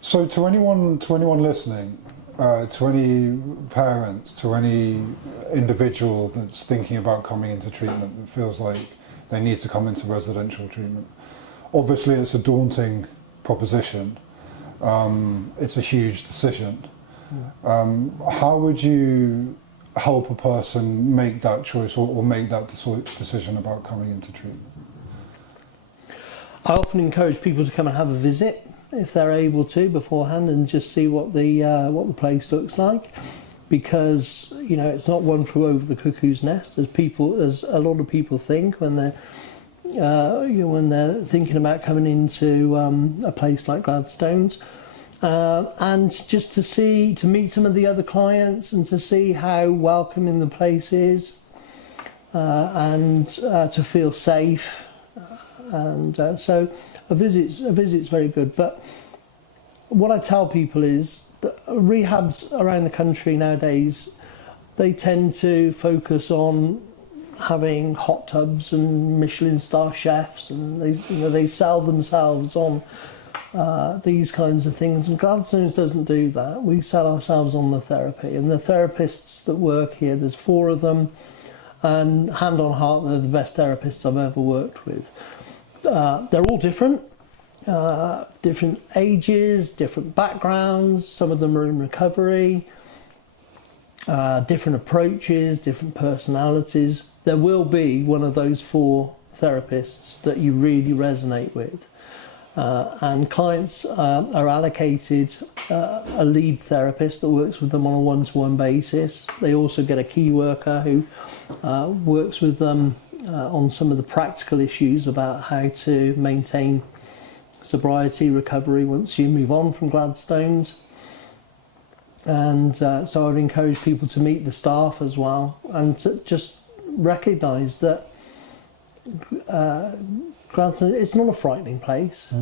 So to anyone listening, to any parents, to any individual that's thinking about coming into treatment that feels like they need to come into residential treatment, obviously it's a daunting proposition. It's a huge decision. How would you help a person make that choice or make that decision about coming into treatment? I often encourage people to come and have a visit if they're able to beforehand and just see what the place looks like, because it's not one flew over the cuckoo's nest as a lot of people think when they're when they're thinking about coming into a place like Gladstones, and just to meet some of the other clients and to see how welcoming the place is, and to feel safe, and so a visit's very good. But what I tell people is that rehabs around the country nowadays, they tend to focus on having hot tubs and Michelin star chefs, and they sell themselves on these kinds of things. And Gladstones doesn't do that. We sell ourselves on the therapy, and the therapists that work here, there's 4 of them, and hand on heart, they're the best therapists I've ever worked with. They're all different ages, different backgrounds. Some of them are in recovery, different approaches, different personalities. There will be one of those 4 therapists that you really resonate with, and clients are allocated a lead therapist that works with them on a one-to-one basis. They also get a key worker who works with them on some of the practical issues about how to maintain sobriety, recovery once you move on from Gladstones. And so I would encourage people to meet the staff as well, and to just recognise that Gladstone, it's not a frightening place.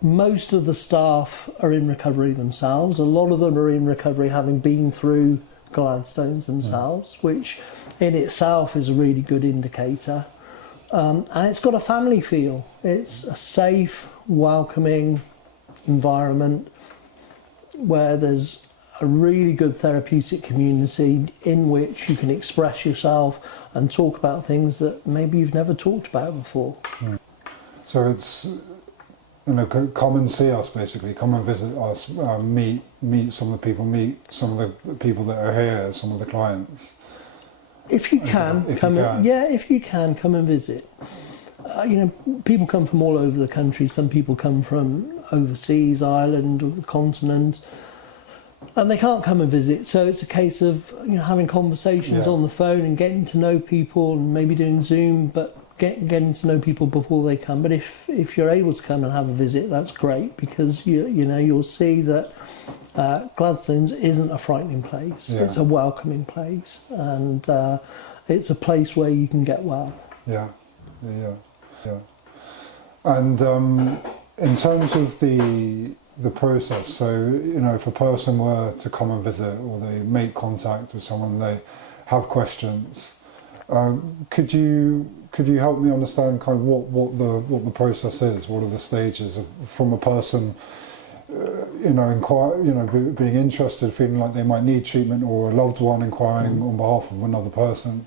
Most of the staff are in recovery themselves. A lot of them are in recovery having been through Gladstones themselves, which in itself is a really good indicator. And it's got a family feel. It's a safe, welcoming environment where there's a really good therapeutic community in which you can express yourself and talk about things that maybe you've never talked about before. So it's, come and see us basically, come and visit us, meet some of the people, meet some of the people that are here, some of the clients. If you can, if you can, come and visit. People come from all over the country. Some people come from overseas, Ireland, or the continent, and they can't come and visit. So it's a case of having conversations on the phone and getting to know people, and maybe doing Zoom, but getting to know people before they come. But if you're able to come and have a visit, that's great, because you'll see that Gladstones isn't a frightening place. It's a welcoming place, and it's a place where you can get well. Yeah. And in terms of the process, so if a person were to come and visit, or they make contact with someone, they have questions, could you help me understand kind of what the process is? What are the stages from a person being interested, feeling like they might need treatment, or a loved one inquiring on behalf of another person?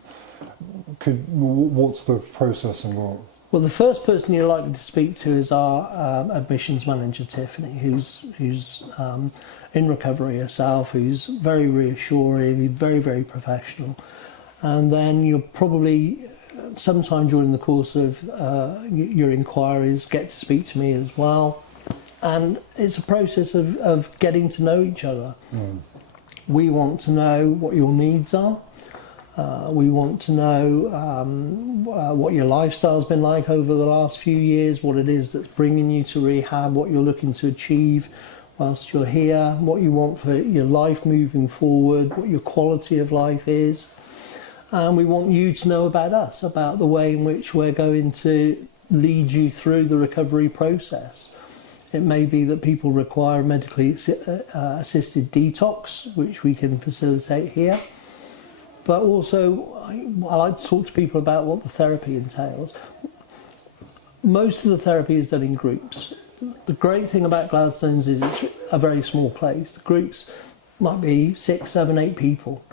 What's the process involved? Well, the first person you're likely to speak to is our admissions manager, Tiffany, who's in recovery herself, who's very reassuring, very, very professional. And then you'll probably, sometime during the course of your inquiries, get to speak to me as well. And it's a process of getting to know each other. We want to know what your needs are. We want to know what your lifestyle's been like over the last few years, what it is that's bringing you to rehab, what you're looking to achieve whilst you're here, what you want for your life moving forward, what your quality of life is. And we want you to know about us, about the way in which we're going to lead you through the recovery process. It may be that people require medically assisted detox, which we can facilitate here. But also, I like to talk to people about what the therapy entails. Most of the therapy is done in groups. the great thing about Gladstones is it's a very small place. The groups might be 6, 7, 8 people.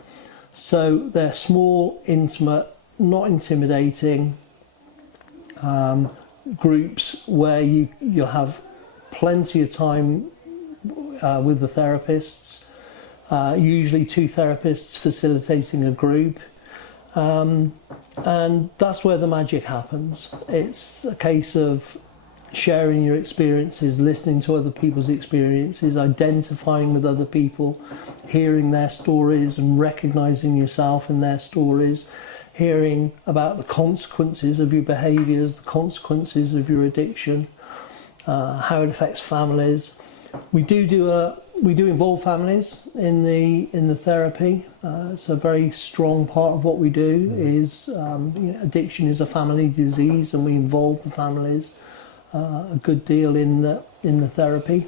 So they're small, intimate, not intimidating groups where you'll have plenty of time with the therapists, usually 2 therapists facilitating a group. And that's where the magic happens. It's a case of sharing your experiences, listening to other people's experiences, identifying with other people, hearing their stories and recognising yourself in their stories, hearing about the consequences of your behaviours, the consequences of your addiction, how it affects families. We do involve families in the therapy. It's a very strong part of what we do. Is addiction is a family disease, and we involve the families a good deal in the therapy.